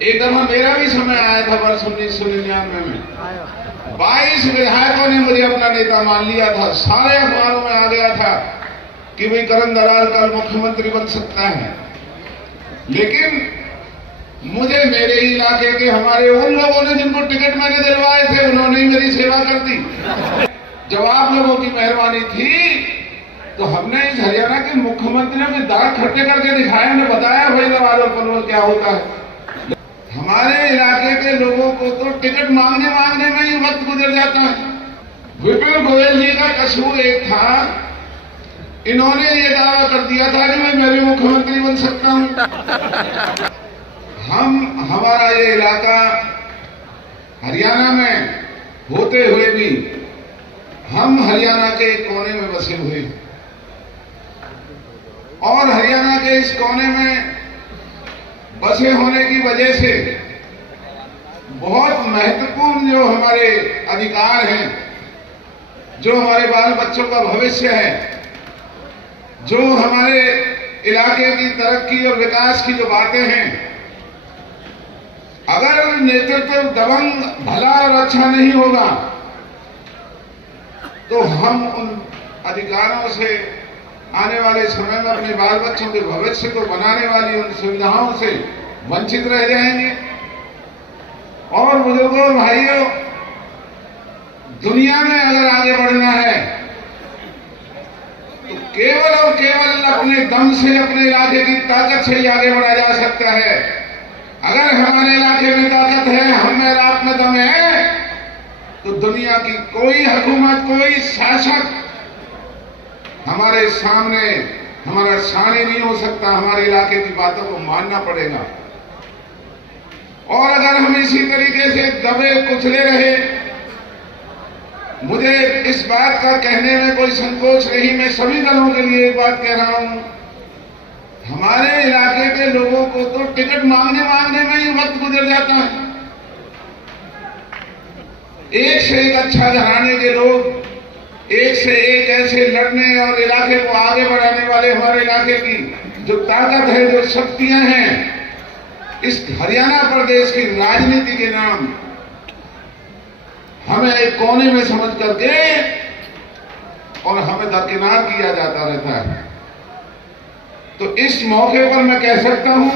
एक दफा मेरा भी समय आया था वर्ष 1999 में, 22 विधायकों ने मुझे अपना नेता मान लिया था। सारे अखबारों में आ गया था कि भाई करण दलाल कल मुख्यमंत्री बन सकता है। लेकिन मुझे मेरे इलाके के हमारे उन लोगों ने जिनको टिकट मैंने दिलवाए थे, उन्होंने ही मेरी सेवा कर दी। जब आप लोगों की मेहरबानी थी तो हमने इस हरियाणा के मुख्यमंत्रियों के दांत खट्टे करके दिखाया, उन्हें बताया भाई दवाल और पलवल क्या होता है। हमारे इलाके के लोगों को तो टिकट मांगने में ही वक्त गुजर जाता है। विपिन गोयल जी का कसूर एक था, इन्होंने ये दावा कर दिया था कि मैं भी मुख्यमंत्री बन सकता हूं। हमारा ये इलाका हरियाणा में होते हुए भी हम हरियाणा के एक कोने में बसे हुए हैं और हरियाणा के इस कोने में बसे होने की वजह से बहुत महत्वपूर्ण जो हमारे अधिकार हैं, जो हमारे बाल बच्चों का भविष्य है, जो हमारे इलाके की तरक्की और विकास की जो बातें हैं, अगर नेतृत्व दबंग भला और अच्छा नहीं होगा तो हम उन अधिकारों से आने वाले समय में अपने बाल बच्चों के भविष्य को बनाने वाली उन सुविधाओं से वंचित रह जाएंगे। और बुजुर्गों और भाइयों, दुनिया में अगर आगे बढ़ना है तो केवल और केवल अपने दम से, अपने इलाके की ताकत से ही आगे बढ़ा जा सकता है। अगर हमारे इलाके में ताकत है, हम में रात में दम है, तो दुनिया की कोई हुकूमत, कोई शासक हमारे सामने हमारा सानी नहीं हो सकता। हमारे इलाके की बातों को मानना पड़ेगा। और अगर हम इसी तरीके से दबे कुचले रहे, मुझे इस बात का कहने में कोई संकोच नहीं, मैं सभी दलों के लिए एक बात कह रहा हूं, हमारे इलाके के लोगों को तो टिकट मांगने में ही वक्त गुजर जाता है। एक से एक अच्छा घराने के लोग, एक से एक ऐसे लड़ने और इलाके को आगे बढ़ाने वाले हमारे इलाके की जो ताकत है, जो शक्तियां हैं, इस हरियाणा प्रदेश की राजनीति के नाम हमें एक कोने में समझ करके और हमें दरकिनार किया जाता रहता है। तो इस मौके पर मैं कह सकता हूं,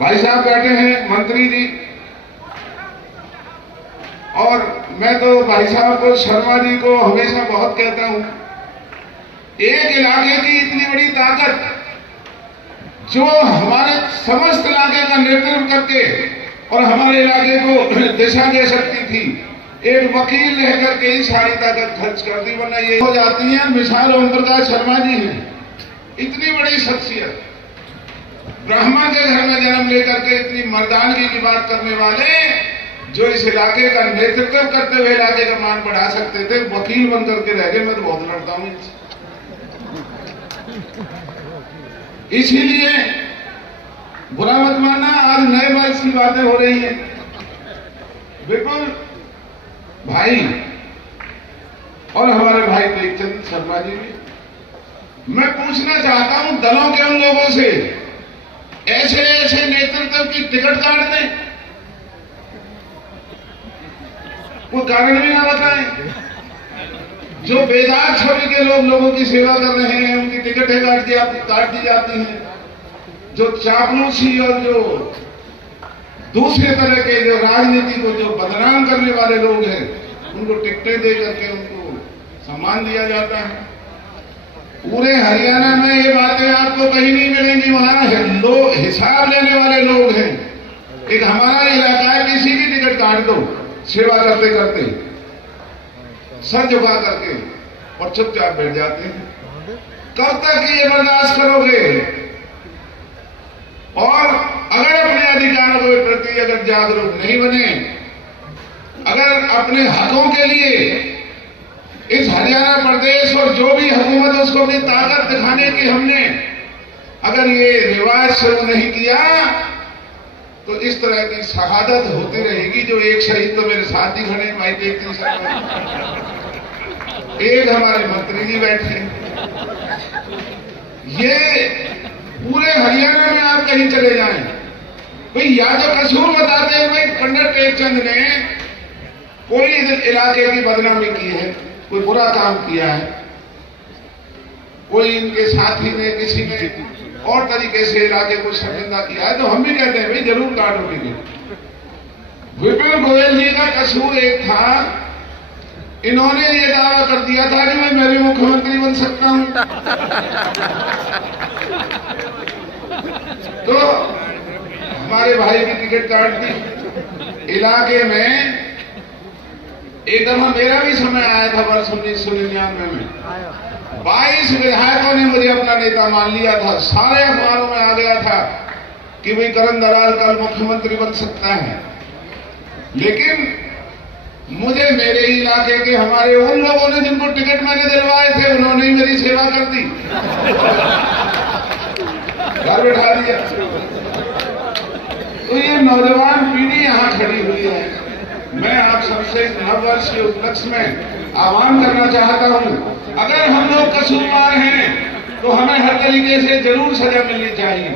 भाई साहब बैठे हैं, मंत्री जी, और मैं तो भाई साहब को, शर्मा जी को हमेशा बहुत कहता हूं, एक इलाके की इतनी बड़ी ताकत जो हमारे समस्त इलाके का नेतृत्व करके और हमारे इलाके को दिशा दे सकती थी, एक वकील रह करके ही सारी ताकत खर्च कर दी, वरना ये हो जाती है। मिसाल ओम प्रकाश शर्मा जी हैं, इतनी बड़ी शख्सियत, ब्राह्मण के घर में जन्म लेकर के इतनी मर्दानगी की बात करने वाले, जो इस इलाके का नेतृत्व करते हुए इलाके का मान बढ़ा सकते थे, वकील बन करके रह गए। मैं तो बहुत लड़ता हूं इसीलिए बुरा मत मानना, आज नए वर्ष की बातें हो रही हैं। बिल्कुल भाई और हमारे भाई टेकचंद शर्मा जी भी, मैं पूछना चाहता हूं दलों के उन लोगों से, ऐसे ऐसे नेतृत्व की टिकट काट दें, कोई कारण भी ना बताएं। जो बेदाग छवि के लोग लोगों की सेवा कर रहे हैं, उनकी टिकटें काट दी जाती हैं। जो चापलूसी और जो दूसरे तरह के जो राजनीति को जो बदनाम करने वाले लोग हैं, उनको टिकटें दे करके उनको सम्मान दिया जाता है। पूरे हरियाणा में ये बातें आपको कहीं नहीं मिलेंगी। वहां लोग हिसाब लेने वाले लोग हैं। एक हमारा इलाका है, किसी की टिकट काट दो, सेवा करते करते सर झुका करके और चुपचाप बैठ जाते हैं। कब तक ये बर्दाश्त करोगे? और अगर अपने अधिकारों के प्रति अगर जागरूक नहीं बने, अगर अपने हकों के लिए इस हरियाणा प्रदेश और जो भी हुकूमत है उसको अपनी ताकत दिखाने की हमने अगर ये रिवाज शुरू नहीं किया, तो इस तरह की शहादत होती रहेगी। जो एक शहीद तो मेरे साथ ही खड़े, भाई देखते एक हमारे मंत्री जी बैठे। ये पूरे हरियाणा में आप कहीं चले जाएं, भाई या तो कसूर बताते हैं भाई पंडित टेकचंद ने कोई इलाके की बदनामी की है, कोई बुरा काम किया है, कोई इनके साथी ने किसी ने और तरीके से इलाके को शर्मिंदा किया है, तो हम भी कहते हैं भाई जरूर काटो टिकट। विपिन गोयल जी का कसूर एक था, इन्होंने ये दावा कर दिया था कि मैं भी मुख्यमंत्री बन सकता हूं। तो हमारे भाई की टिकट काट दी। इलाके में एक दफा मेरा भी समय आया था वर्ष 1999 में, 22 विधायकों ने मुझे अपना नेता मान लिया था। सारे अखबारों में आ गया था कि भाई करण दलाल कल मुख्यमंत्री बन सकता है। लेकिन मुझे मेरे इलाके के हमारे उन लोगों ने जिनको टिकट मैंने दिलवाए थे, उन्होंने ही मेरी सेवा कर दी, घर बैठा दिया। तो ये नौजवान पीढ़ी यहाँ खड़ी हुई है। मैं आप सबसे नववर्ष के उपलक्ष्य में आह्वान करना चाहता हूँ, अगर हम लोग कसूरवार हैं तो हमें हर तरीके से जरूर सजा मिलनी चाहिए।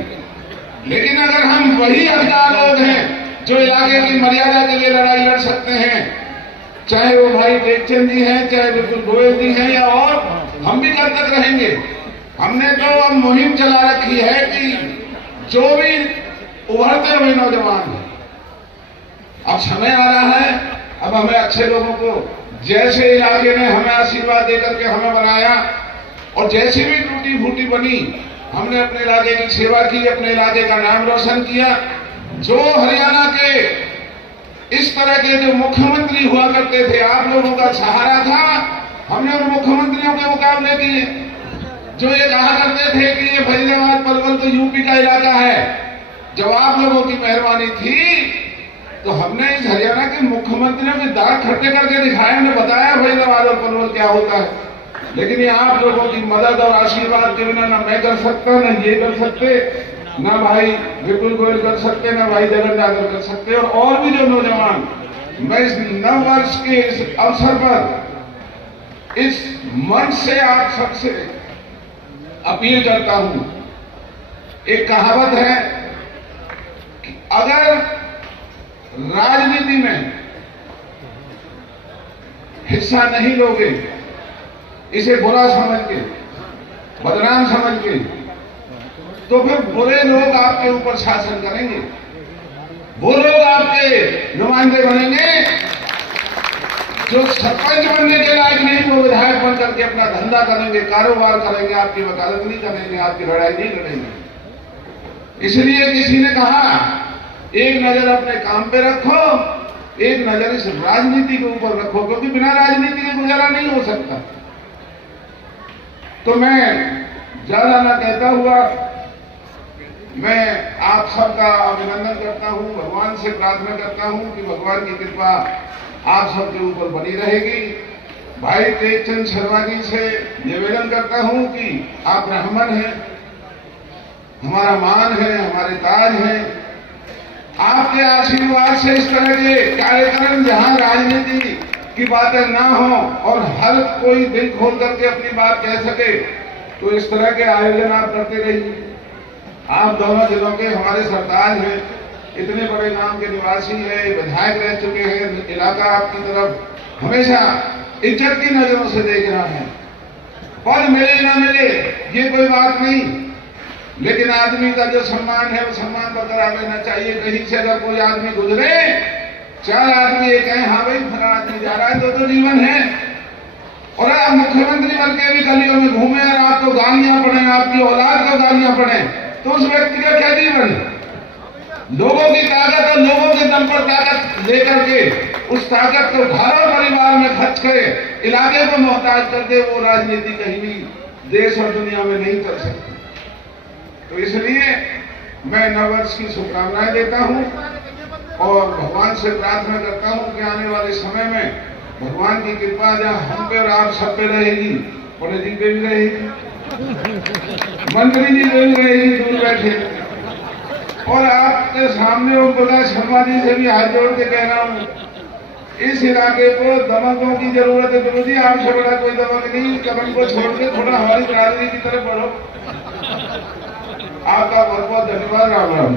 लेकिन अगर हम वही हकदार लोग हैं जो इलाके की मर्यादा के लिए लड़ाई लड़ सकते हैं, चाहे वो भाई टेकचंद जी हैं, चाहे विपिन गोयल जी हैं या और, हम भी कब तक रहेंगे। हमने तो अब मुहिम चला रखी है कि जो भी उभरते हुए नौजवान हैं, अब समय आ रहा है, अब हमें अच्छे लोगों को, जैसे इलाके ने हमें आशीर्वाद देकर के हमें बनाया और जैसी भी टूटी फूटी बनी, हमने अपने इलाके की सेवा की, अपने इलाके का नाम रोशन किया। जो हरियाणा के इस तरह के जो मुख्यमंत्री हुआ करते थे, आप लोगों का सहारा था, हमने उन मुख्यमंत्रियों के मुकाबले किए। जो ये कहा करते थे कि ये फरीदाबाद पलवल तो यूपी का इलाका है, जब आप लोगों की मेहरबानी थी तो हमने इस हरियाणा के मुख्यमंत्रियों के दांत खट्टे करके दिखाया, हमने बताया फरीदाबाद और पलवल क्या होता है। लेकिन ये आप लोगों की मदद और आशीर्वाद के बिना ना मैं कर सकता, ना ये कर सकते, ना भाई विपुल गोयल कर सकते, ना भाई जगन यादव कर सकते, और भी जो नौजवान। मैं इस नव वर्ष के इस अवसर पर इस मंच से आप सबसे अपील करता हूं। एक कहावत है कि अगर राजनीति में हिस्सा नहीं लोगे, इसे बुरा समझ के, बदनाम समझ के, तो फिर बुरे लोग आपके ऊपर शासन करेंगे, वो लोग आपके नुमाइंदे बनेंगे। जो सरपंच बनने के लायक नहीं, वो विधायक बन करके अपना धंधा करेंगे, कारोबार करेंगे, आपकी वकालत नहीं करेंगे, आपकी लड़ाई नहीं लड़ेंगे। इसलिए किसी ने कहा, एक नजर अपने काम पे रखो, एक नजर इस राजनीति के ऊपर रखो, क्योंकि बिना राजनीति के गुजारा नहीं हो सकता। तो मैं ज्यादा ना कहता हुआ मैं आप सबका अभिनंदन करता हूं, भगवान से प्रार्थना करता हूं कि भगवान की कृपा आप सबके ऊपर बनी रहेगी। भाई टेकचंद शर्मा जी से निवेदन करता हूं कि आप ब्राह्मण हैं, हमारा मान है, हमारे ताज हैं। आपके आशीर्वाद से इस तरह के कार्यक्रम जहां राजनीति की बातें ना हो और हर कोई दिल खोल करके अपनी बात कह सके, तो इस तरह के आयोजन आप करते रहिए। आप दोनों जिलों के हमारे सरताज हैं, इतने बड़े गांव के निवासी हैं, विधायक रह चुके हैं, इलाका आपकी तरफ हमेशा इज्जत की नजरों से देख रहा है। पद मिले ना मिले ये कोई बात नहीं, लेकिन आदमी का जो सम्मान है वो सम्मान बरकरार रहना चाहिए। कहीं से अगर कोई आदमी गुजरे, 4 आदमी ये कहें हाँ भाई फला आदमी जा रहा है, तो जीवन है। और आप मुख्यमंत्री बन के भी गलियों में घूमे और आपको गालियां पड़े, आपकी औलाद को गालियां पड़े, तो उस व्यक्ति का क्या जीवन? लोगों की ताकत और लोगों के दम पर ताकत लेकर के उस ताकत को घर और परिवार में खर्च करे, इलाके को मोहताज कर दे, वो राजनीति कहीं भी देश और दुनिया में नहीं कर सकती। तो इसलिए मैं नववर्ष की शुभकामनाएं देता हूं और भगवान से प्रार्थना करता हूं कि आने वाले समय में भगवान की कृपा जहां हम पे और आप सब पे रहेगी, पंडित जी पे भी रहेगी, मंत्री जी पे भी रहेगी, दूर बैठे। और आपके सामने ओम प्रकाश शर्मा जी से भी हाथ जोड़ के कह रहा हूं, इस इलाके को दमकों की जरूरत है। गुरु जी आपसे बड़ा कोई दमक नहीं, कदम को छोड़ के थोड़ा हमारी राजनीति की तरफ बढ़ो। आपका बहुत बहुत धन्यवाद। राम राम।